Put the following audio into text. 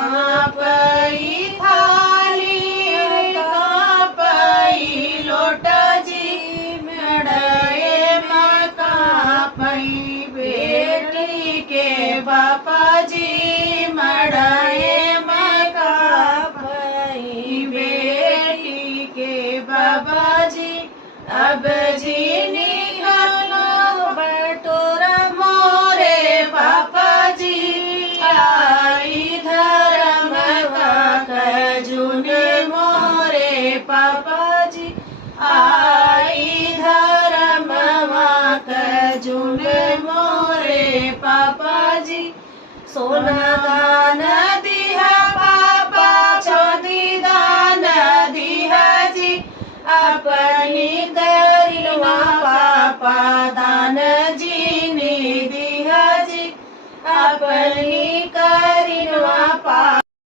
कापई थाली कापई लोटजी मड़े कापई बेटी के बापाजी मड़े कापई बेटी के बाबाजी अब जी निकालो बटोरा मोरे पापाजी आई धर्म का खजून मोरे पापाजी आई धर्म खजून मोरे पापाजी सोना दान